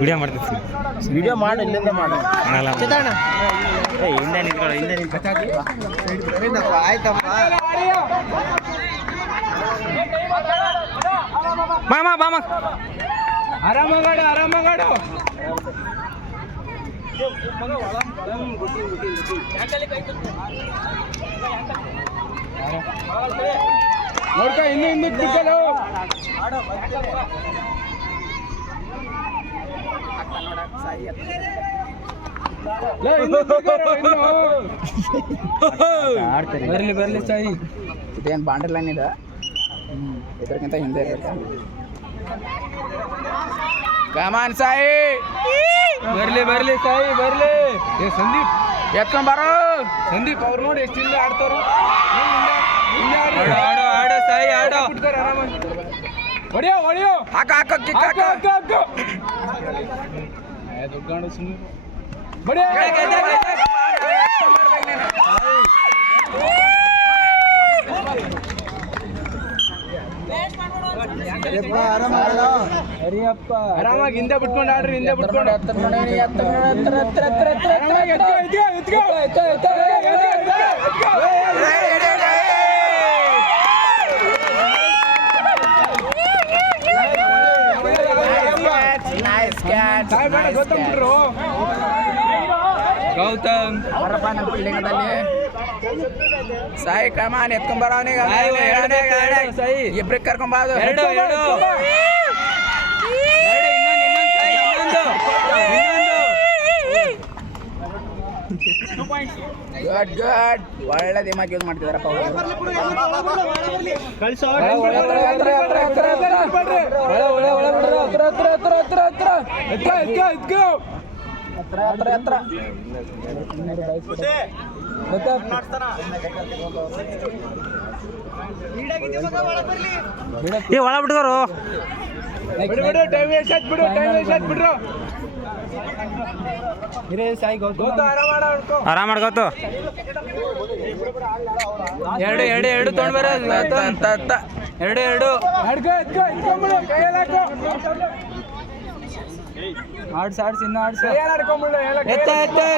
Video ಮಾಡ್ತೀವಿ. Video ಮಾಡಿ ಇಲ್ಲಿಂದ ಮಾಡಿ ಹಿಂದೆ ನಿಂತ್ಕೊಳ್ಳೋ ಆಯ್ತಪ್ಪ. ಮಾಮ ಆರಾಮಗಾಡು ನೋಡ್ಕ ಇನ್ನು ಬಿಟ್ಟಲು ಬರ್ಲಿ ಸಾಯಿ. ಇದೇನು ಬಾಂಡರ್ ಲೈನ್ ಇದೆ, ಇದಕ್ಕಿಂತ ಹಿಂದೆ ಇರುತ್ತೆ. ಕಮಾನ್ ಸಾಯಿ, ಬರ್ಲಿ ಸಾಯಿ ಬರ್ಲಿ. ಸಂದೀಪ್ ಎತ್ಕೊಂಡ್ ಬರೋ. ಸಂದೀಪ್ ಅವ್ರು ನೋಡಿ ಎಷ್ಟು ಹಿಂದೆ ಆಡ್ತಾರ. ಆಡೋ ಸಾಯಿ ಆಡೋ. ಹೊಡಿಯೋ ಹಾಕ ದೊಡ್ಡ ಸುಮ್ಮನೆ ಬಡಿಯ. ಆರಾಮಾಗಿ ಹಿಂದೆ ಬಿಟ್ಕೊಂಡು ಆಡ್ರಿ. ಹಿಂದೆ ಬಿಟ್ಕೊಂಡು ಗೊತ್ತಂಬಿಟ್ರು. ಗೌತಮ್ ಬರಪ್ಪ ನಮ್ಮ ಬಿಲ್ಡಿಂಗದಲ್ಲಿ. ಸಾಯಿ ಕಮಾನ್ ಎತ್ಕೊಂಡ್ ಬರೋನಿಗ. ಇಬ್ರಿಗೆ ಕರ್ಕೊಂಬಾರ್ದು. ಎರಡು ಗುಡ್ ಒಳ್ಳೆ ದಿಮಾಗ್ ಯೂಸ್ ಮಾಡ್ತಿದಾರಪ್ಪ. ಒಳ ಬಿಟ್ಕೋರು. Time waste ಬಿಡ್ರು. ಆರಾಮ್ ಮಾಡ್ಕೋತು. ಎರಡು ತೊಗೊಂಡ್ ಬರ. ಎರಡು ಆಡ್ಸ್ ಇನ್ನು ಆಡ್ಸ. ಎತ್ತ ಎರಡು